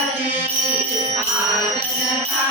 Thank you.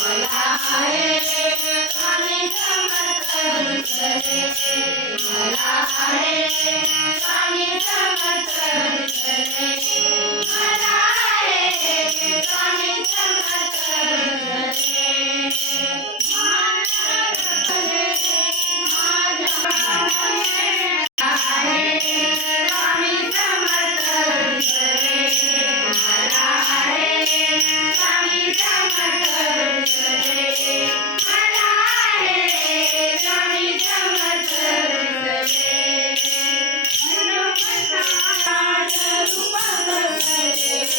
笑える何か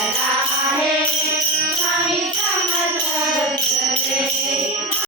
And I